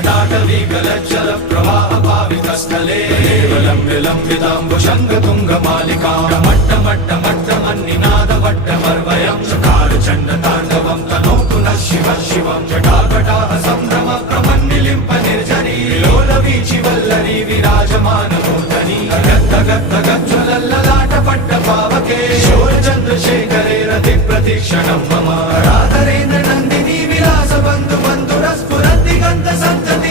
जटाटवीकलज्जल प्रवाह पावितस्थले लम्बिताम्बुशङ्गतुङ्गमालिकां मट्टमट्टमट्टमन्निनादवट्टमर्वयं चकार चण्डताण्डवं तनोतु नः शिवः शिवं जटाकटाह सम्भ्रम प्रमन्निलिम्प निर्जरी लोलवीचि वल्लरी विराजमानमूर्धनि गद्गद्गज्ज्वलल्ललाटपट्टपावके शूरचन्द्रशेखरे रतिप्रतीक्षणं मम राधरेन्द्र नन्दिनी विलास बन्धु बन्धुरस्फुरद्दिगन्त सन्तति